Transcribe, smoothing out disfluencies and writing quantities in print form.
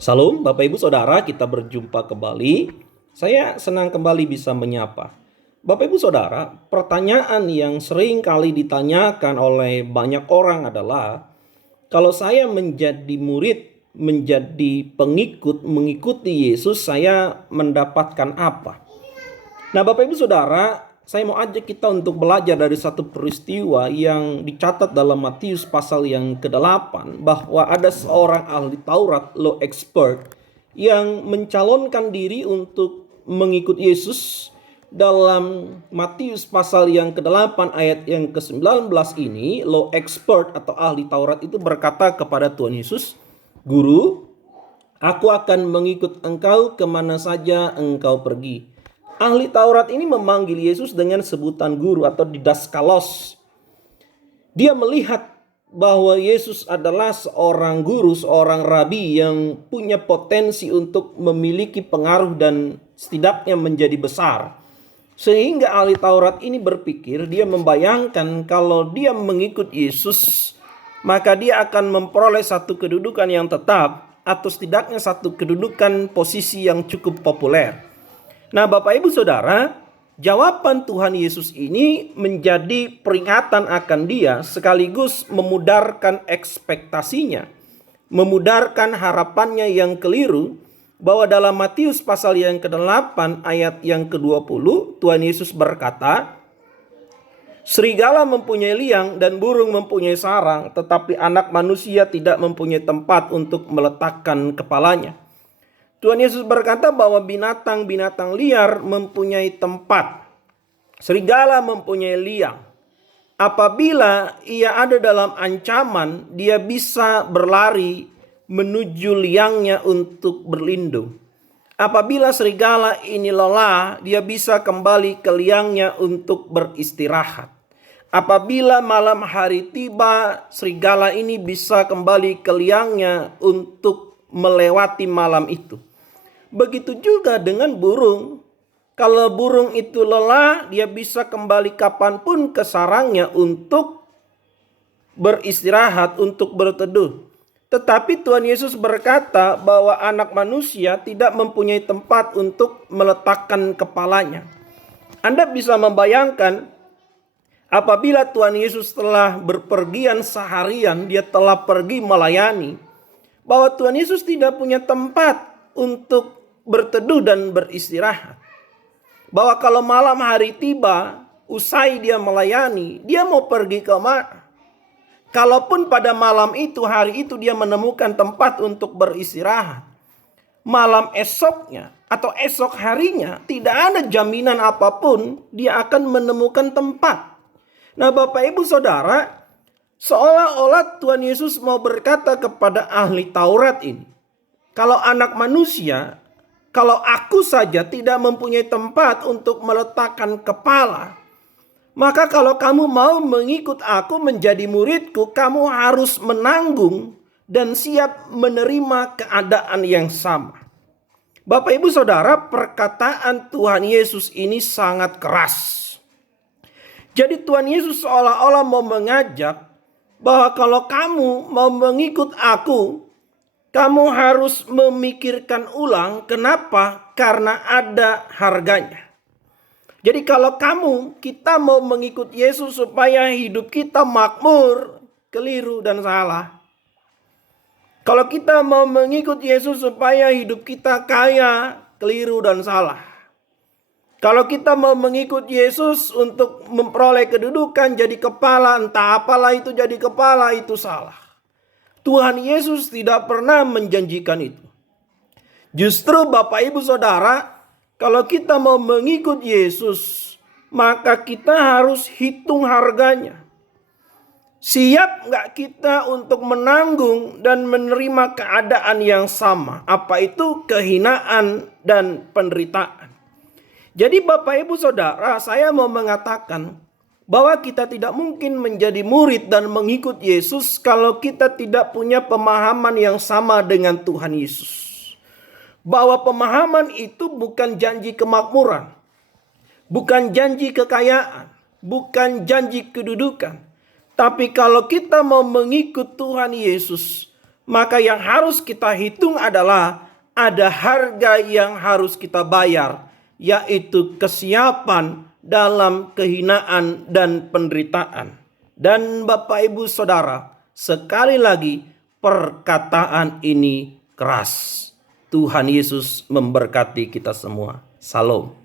Salam Bapak Ibu Saudara, kita berjumpa kembali. Saya senang kembali bisa menyapa. Bapak Ibu Saudara, pertanyaan yang sering kali ditanyakan oleh banyak orang adalah, kalau saya menjadi murid, menjadi pengikut, mengikuti Yesus, saya mendapatkan apa? Nah, Bapak Ibu Saudara, saya mau ajak kita untuk belajar dari satu peristiwa yang dicatat dalam Matius pasal yang ke-8, bahwa ada seorang ahli Taurat, law expert, yang mencalonkan diri untuk mengikut Yesus. Dalam Matius pasal yang ke-8 ayat yang ke-19 ini, law expert atau ahli Taurat itu berkata kepada Tuhan Yesus, "Guru, aku akan mengikut engkau kemana saja engkau pergi." Ahli Taurat ini memanggil Yesus dengan sebutan guru atau didaskalos. Dia melihat bahwa Yesus adalah seorang guru, seorang rabi yang punya potensi untuk memiliki pengaruh dan setidaknya menjadi besar. Sehingga ahli Taurat ini berpikir, dia membayangkan kalau dia mengikut Yesus, maka dia akan memperoleh satu kedudukan yang tetap, atau setidaknya satu kedudukan posisi yang cukup populer. Nah, Bapak Ibu Saudara, jawaban Tuhan Yesus ini menjadi peringatan akan dia, sekaligus memudarkan ekspektasinya, memudarkan harapannya yang keliru, bahwa dalam Matius pasal yang ke-8 ayat yang ke-20, Tuhan Yesus berkata, "Serigala mempunyai liang dan burung mempunyai sarang, tetapi anak manusia tidak mempunyai tempat untuk meletakkan kepalanya." Tuhan Yesus berkata bahwa binatang-binatang liar mempunyai tempat. Serigala mempunyai liang. Apabila ia ada dalam ancaman, dia bisa berlari menuju liangnya untuk berlindung. Apabila serigala ini lelah, dia bisa kembali ke liangnya untuk beristirahat. Apabila malam hari tiba, serigala ini bisa kembali ke liangnya untuk melewati malam itu. Begitu juga dengan burung. Kalau burung itu lelah, dia bisa kembali kapanpun ke sarangnya untuk beristirahat, untuk berteduh. Tetapi Tuhan Yesus berkata bahwa anak manusia tidak mempunyai tempat untuk meletakkan kepalanya. Anda bisa membayangkan, apabila Tuhan Yesus telah berpergian seharian, dia telah pergi melayani, bahwa Tuhan Yesus tidak punya tempat untuk berteduh dan beristirahat. Bahwa kalau malam hari tiba, usai dia melayani, dia mau pergi ke mana? Kalaupun pada malam itu, hari itu dia menemukan tempat untuk beristirahat, malam esoknya atau esok harinya tidak ada jaminan apapun dia akan menemukan tempat. Nah, Bapak Ibu Saudara, seolah-olah Tuhan Yesus mau berkata kepada ahli Taurat ini, kalau anak manusia, kalau aku saja tidak mempunyai tempat untuk meletakkan kepala, maka kalau kamu mau mengikut aku menjadi muridku, kamu harus menanggung dan siap menerima keadaan yang sama. Bapak Ibu Saudara, perkataan Tuhan Yesus ini sangat keras. Jadi Tuhan Yesus seolah-olah mau mengajak bahwa kalau kamu mau mengikut aku, kamu harus memikirkan ulang. Kenapa? Karena ada harganya. Jadi kalau kita mau mengikut Yesus supaya hidup kita makmur, keliru dan salah. Kalau kita mau mengikut Yesus supaya hidup kita kaya, keliru dan salah. Kalau kita mau mengikut Yesus untuk memperoleh kedudukan jadi kepala, entah apalah itu jadi kepala, itu salah. Tuhan Yesus tidak pernah menjanjikan itu. Justru Bapak Ibu Saudara, kalau kita mau mengikut Yesus, maka kita harus hitung harganya. Siap nggak kita untuk menanggung dan menerima keadaan yang sama? Apa itu kehinaan dan penderitaan? Jadi Bapak Ibu Saudara, saya mau mengatakan bahwa kita tidak mungkin menjadi murid dan mengikut Yesus kalau kita tidak punya pemahaman yang sama dengan Tuhan Yesus. Bahwa pemahaman itu bukan janji kemakmuran, bukan janji kekayaan, bukan janji kedudukan. Tapi kalau kita mau mengikut Tuhan Yesus, maka yang harus kita hitung adalah ada harga yang harus kita bayar, yaitu kesiapan dalam kehinaan dan penderitaan. Dan Bapak Ibu Saudara, sekali lagi perkataan ini keras. Tuhan Yesus memberkati kita semua. Salam.